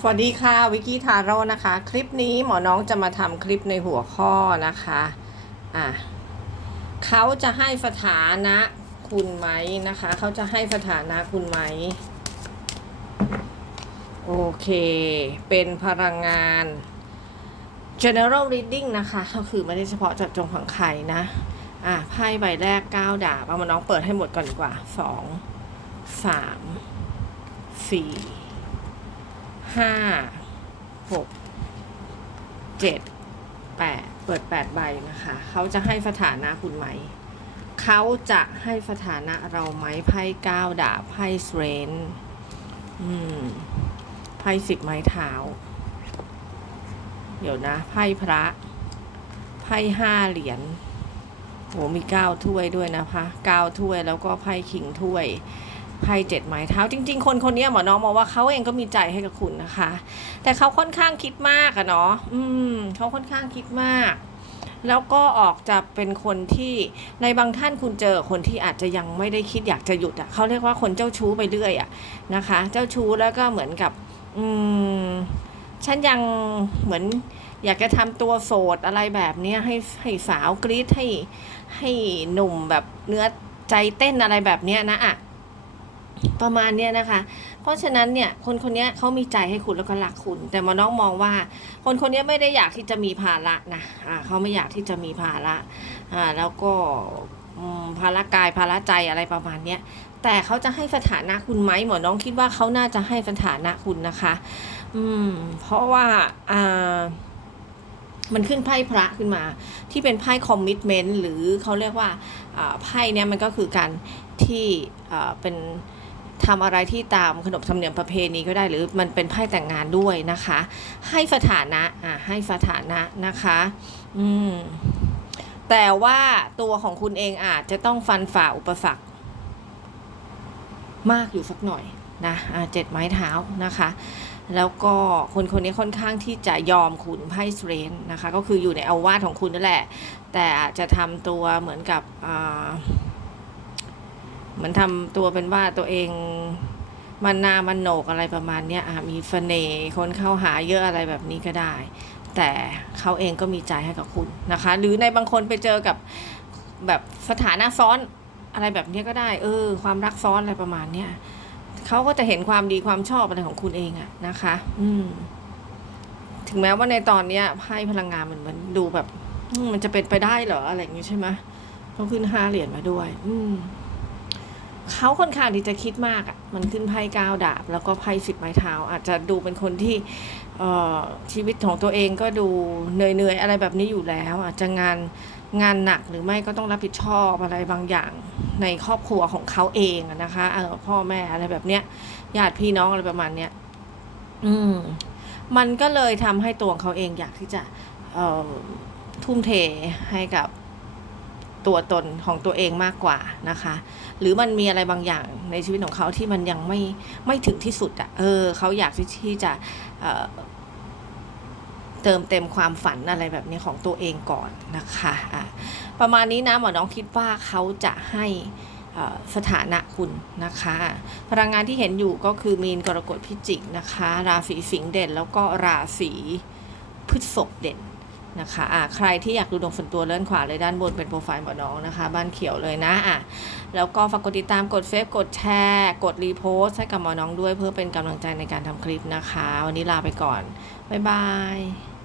สวัสดีค่ะวิกกี้ทาโร่นะคะ คลิปนี้หมอน้องจะมาทำคลิปในหัวข้อนะคะอะเขาจะให้สถานะคุณไหมนะคะ เขาจะให้สถานะคุณไหม โอเค เป็นพลังงาน general reading นะคะ ก็คือไม่ได้เฉพาะจาะจงของใครนะ อะไพ่ใบแรก9ดาบเอามาน้องเปิดให้หมดก่อนดีกว่า2 3 4 ห้าหกเจ็ดแปดเปิดแปดใบนะคะ เขาจะให้สถานะคุณไหม เขาจะให้สถานะเราไหมไพ่เก้าดาบไพ่สเรนอืมไพ่สิบไม้เท้า เดี๋ยวนะ ไพ่พระ ไพ่ห้าเหรียญโหมีเก้าถ้วยด้วยนะคะเก้าถ้วยแล้วก็ไพ่คิงถ้วย ไพ่เจ็ดไม้เท้าจริง ๆ คนคนนี้หมอน้องมองว่าเขาเองก็มีใจให้กับคุณนะคะ แต่เขาค่อนข้างคิดมากอะเนาะอืมเขาค่อนข้างคิดมาก แล้วก็ออกจะเป็นคนที่ในบางท่านคุณเจอคนที่อาจจะยังไม่ได้คิดอยากจะหยุดอะเขาเรียกว่าคนเจ้าชู้ไปเรื่อยอะนะคะ เจ้าชู้แล้วก็เหมือนกับ อืมฉันยังเหมือนอยากจะทำตัวโสดอะไรแบบเนี้ยให้ให้สาวกรี๊ดให้ให้หนุ่มแบบเนื้อใจเต้นอะไรแบบเนี้ยนะอะ ประมาณเนี้ยนะคะ เพราะฉะนั้นเนี่ยคนคนนี้เขามีใจให้คุณแล้วก็รักคุณ แต่มาน้องมองว่า คนคนนี้ไม่ได้อยากที่จะมีภาระนะอ่าเขาไม่อยากที่จะมีภาระอ่าแล้วก็ภาระกายภาระใจอะไรประมาณเนี้ยแต่เขาจะให้สถานะคุณไหมหมอน้องคิดว่าเขาน่าจะให้สถานะคุณนะคะ อืม เพราะว่าอ่ามันขึ้นไพ่พระขึ้นมา ที่เป็นไพ่คอมมิชเมนต์หรือเขาเรียกว่าอ่าไพ่เนี่ยมันก็คือการที่อ่าเป็น ทำอะไรที่ตามขนบธรรมเนียมประเพณีก็ได้หรือมันเป็นไพ่แต่งงานด้วยนะคะ ให้สถานะอ่าให้สถานะนะคะอืมแต่ว่าตัวของคุณเองอาจจะต้องฟันฝ่าอุปสรรคมากอยู่สักหน่อยนะอ่าเจ็ดไม้เท้านะคะ แล้วก็คนคนนี้ค่อนข้างที่จะยอมคุณไพ่สเรนนะคะ ก็คืออยู่ในอาวาสของคุณนั่นแหละ แต่อาจจะทำตัวเหมือนกับอ่า เหมือนทำตัวเป็นว่าตัวเองมันนามันโหนกอะไรประมาณเนี้ยมีเสน่ห์คนเข้าหาเยอะอะไรแบบนี้ก็ได้ แต่เขาเองก็มีใจให้กับคุณนะคะ หรือในบางคนไปเจอกับแบบสถานะซ้อนอะไรแบบนี้ก็ได้ เออ ความรักซ้อนอะไรประมาณเนี้ยเขาก็จะเห็นความดีความชอบอะไรของคุณเองอะนะคะ อืม ถึงแม้ว่าในตอนเนี้ยไพ่พลังงานมันเหมือนดูแบบมมันจะเป็นไปได้เหรออะไรอย่างงี้ใช่ไหมเขาขึ้นห้าเหรียญมาด้วย อืม เขาค่อนข้างที่จะคิดมากอะมันขึ้นไพ่ก้าดาบ แล้วก็ไพ่สิบไม้เท้า อาจจะดูเป็นคนที่ชีวิตของตัวเองก็ดูเหนื่อยๆอะไรแบบนี้อยู่แล้ว อาจจะงานงานหนักหรือไม่ก็ต้องรับผิดชอบอะไรบางอย่างในครอบครัวของเขาเองนะคะเออพ่อแม่อะไรแบบเนี้ยญาติพี่น้องอะไรประมาณเนี้ยอืมมันก็เลยทำให้ตัวของเขาเองอยากที่จะทุ่มเทให้กับ ตัวตนของตัวเองมากกว่านะคะ หรือมันมีอะไรบางอย่างในชีวิตของเขาที่มันยังไม่ไม่ถึงที่สุดอะ่ะเออเขาอยากที่จะเออเติมเต็มความฝันอะไรแบบนี้ของตัวเองก่อนนะคะอะประมาณนี้นะหมอน้องคิดว่าเขาจะให้สถานะคุณนะคะ พลังงานที่เห็นอยู่ก็คือมีนกรกฎพิจิกนะคะ ราศีสิงห์เด่น แล้วก็ราศีพฤษภเด่น นะคะอะใครที่อยากดูดวงส่วนตัวเลื่อนขวาเลยด้านบนเป็นโปรไฟล์หมอน้องนะคะ บ้านเขียวเลยนะอะแล้วก็ฝากกดติดตามกดเฟซกดแชร์กดรีโพสให้กับหมอน้องด้วยเพื่อเป็นกำลังใจในการทำคลิปนะคะ วันนี้ลาไปก่อน บ๊ายบาย